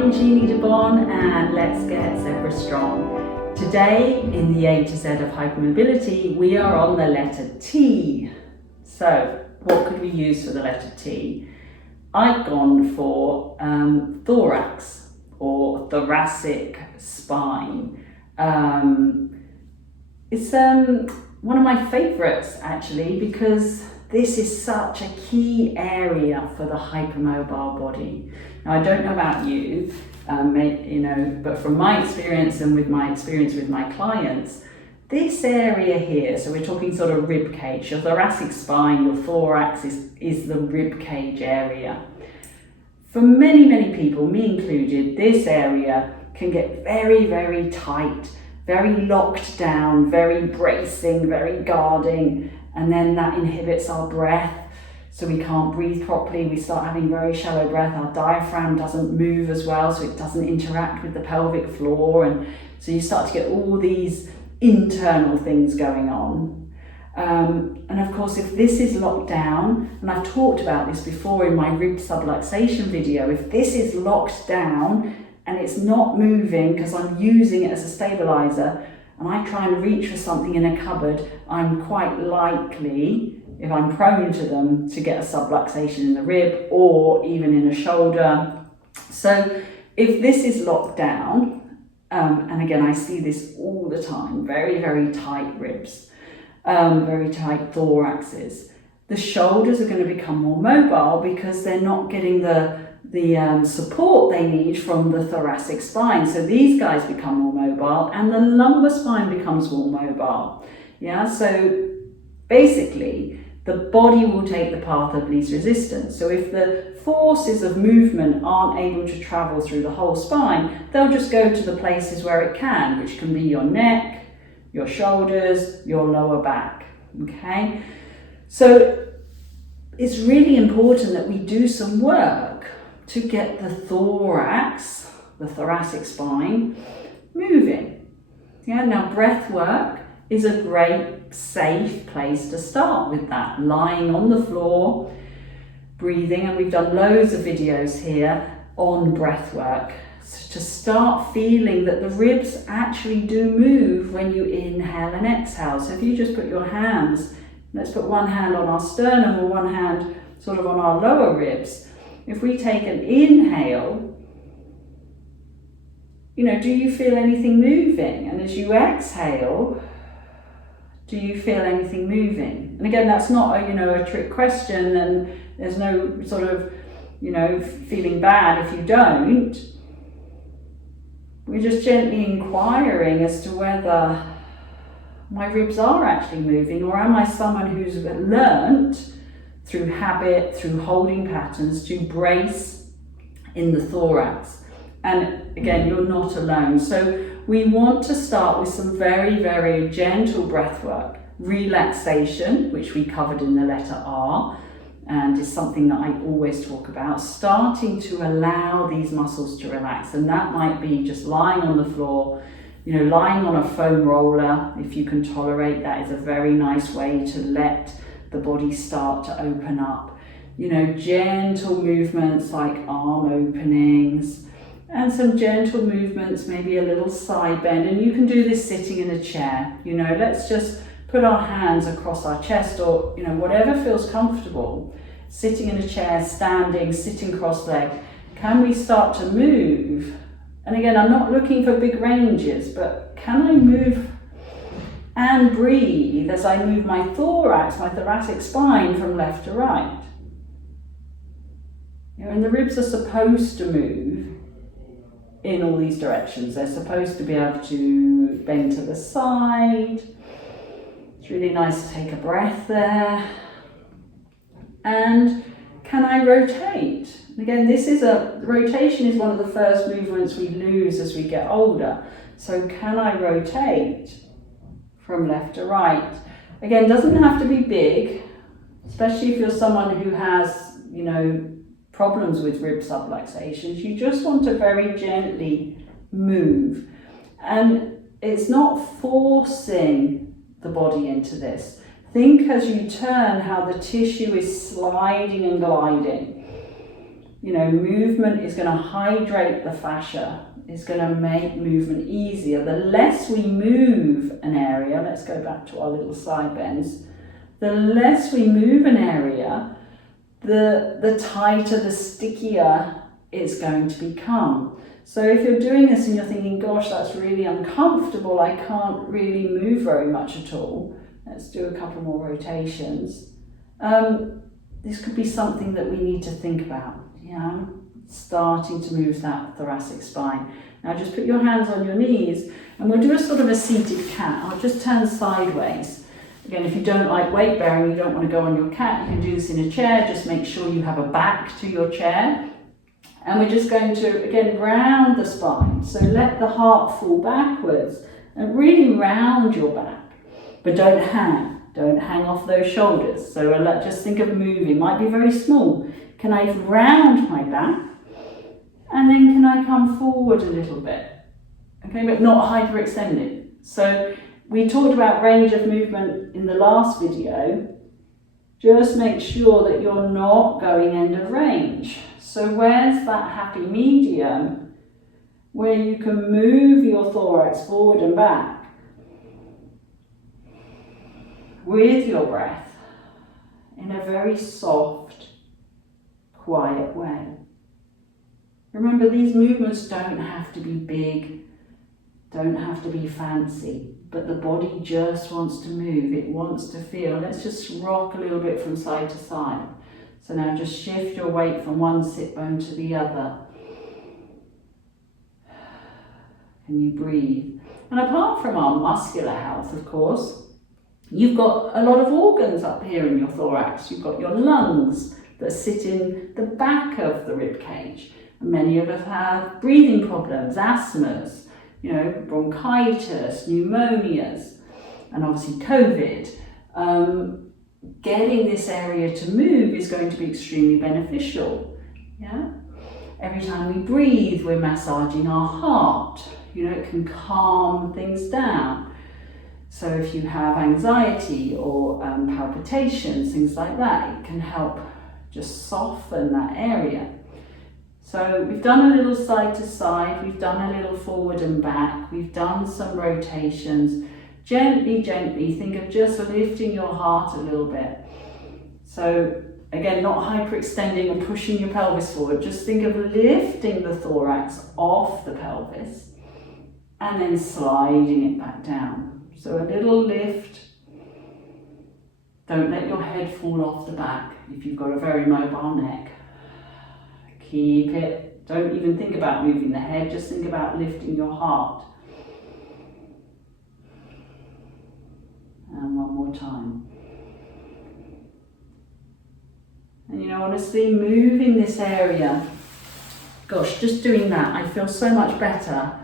I'm Jeannie and let's get zebra strong. Today in the A to Z of hypermobility, we are on the letter T. So what could we use for the letter T? I've gone for thorax or thoracic spine. It's one of my favorites actually, because this is such a key area for the hypermobile body. Now, I don't know about you, but from my experience and with my experience with my clients, this area here, so we're talking sort of rib cage, your thoracic spine, your thorax is the rib cage area. For many, many people, me included, this area can get very, very tight, very locked down, very bracing, very guarding, and then that inhibits our breath, so we can't breathe properly. We start having very shallow breath. Our diaphragm doesn't move as well, so it doesn't interact with the pelvic floor, and so you start to get all these internal things going on. And of course, if this is locked down, and I've talked about this before in my rib subluxation video, if this is locked down and it's not moving because I'm using it as a stabilizer, and I try and reach for something in a cupboard, I'm quite likely, if I'm prone to them, to get a subluxation in the rib or even in a shoulder. So if this is locked down, and again, I see this all the time, very, very tight ribs, very tight thoraxes, the shoulders are going to become more mobile because they're not getting the support they need from the thoracic spine. So these guys become more mobile and the lumbar spine becomes more mobile. Yeah, so basically the body will take the path of least resistance. So if the forces of movement aren't able to travel through the whole spine, they'll just go to the places where it can, which can be your neck, your shoulders, your lower back. Okay, so it's really important that we do some work to get the thorax, the thoracic spine, moving. Yeah, now breath work is a great, safe place to start with that. Lying on the floor, breathing, and we've done loads of videos here on breath work. So to start feeling that the ribs actually do move when you inhale and exhale. So if you just put your hands, let's put one hand on our sternum or one hand sort of on our lower ribs. If we take an inhale, do you feel anything moving? And as you exhale, do you feel anything moving? And again, that's not a trick question, and there's no sort of, feeling bad if you don't. We're just gently inquiring as to whether my ribs are actually moving, or am I someone who's learnt through habit, through holding patterns, to brace in the thorax. And again, you're not alone. So we want to start with some very, very gentle breath work. Relaxation, which we covered in the letter R, and is something that I always talk about, starting to allow these muscles to relax. And that might be just lying on the floor, lying on a foam roller, if you can tolerate that, is a very nice way to let the body start to open up. Gentle movements like arm openings, and some gentle movements, maybe a little side bend. And you can do this sitting in a chair. Let's just put our hands across our chest, or whatever feels comfortable. Sitting in a chair, standing, sitting cross-legged. Can we start to move? And again, I'm not looking for big ranges, but can I move and breathe as I move my thorax, my thoracic spine, from left to right? And the ribs are supposed to move in all these directions. They're supposed to be able to bend to the side. It's really nice to take a breath there. And can I rotate? Again, rotation is one of the first movements we lose as we get older. So can I rotate from left to right? Again, doesn't have to be big, especially if you're someone who has, problems with rib subluxations. You just want to very gently move. And it's not forcing the body into this. Think as you turn how the tissue is sliding and gliding. You know, movement is going to hydrate the fascia. It's going to make movement easier. The less we move an area, let's go back to our little side bends, the less we move an area, the tighter, the stickier it's going to become. So if you're doing this and you're thinking, gosh, that's really uncomfortable, I can't really move very much at all, let's do a couple more rotations. This could be something that we need to think about, starting to move that thoracic spine. Now just put your hands on your knees and we'll do a sort of a seated cat. I'll just turn sideways. Again, if you don't like weight bearing, you don't want to go on your cat, you can do this in a chair. Just make sure you have a back to your chair. And we're just going to, again, round the spine. So let the heart fall backwards and really round your back. But don't hang off those shoulders. So just think of moving, might be very small. Can I round my back? And then can I come forward a little bit? Okay, but not hyperextended. So we talked about range of movement in the last video. Just make sure that you're not going end of range. So where's that happy medium where you can move your thorax forward and back with your breath in a very soft, quiet way. Remember, these movements don't have to be big, don't have to be fancy, but the body just wants to move, it wants to feel. Let's just rock a little bit from side to side. So now just shift your weight from one sit bone to the other. Can you breathe? And apart from our muscular health, of course, you've got a lot of organs up here in your thorax. You've got your lungs that sit in the back of the rib cage. And many of us have breathing problems, asthmas, bronchitis, pneumonias, and obviously COVID. Getting this area to move is going to be extremely beneficial. Every time we breathe, we're massaging our heart. It can calm things down. So if you have anxiety or palpitations, things like that, it can help just soften that area. So we've done a little side to side, we've done a little forward and back, we've done some rotations. Gently, think of just lifting your heart a little bit. So again, not hyperextending and pushing your pelvis forward, just think of lifting the thorax off the pelvis and then sliding it back down. So a little lift. Don't let your head fall off the back if you've got a very mobile neck. Keep it. Don't even think about moving the head, just think about lifting your heart. And one more time. And honestly, moving this area, gosh, just doing that, I feel so much better.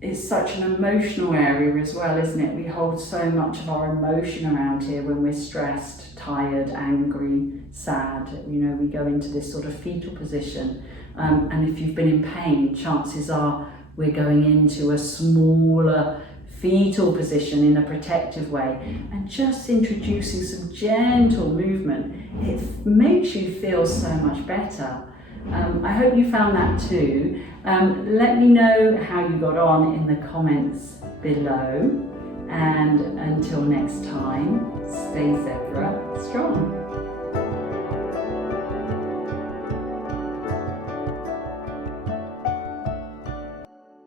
It's such an emotional area as well, isn't it? We hold so much of our emotion around here when we're stressed, tired, angry, sad. We go into this sort of fetal position. And if you've been in pain, chances are we're going into a smaller fetal position in a protective way. And just introducing some gentle movement, it makes you feel so much better. I hope you found that too. Let me know how you got on in the comments below. And until next time, stay zebra strong.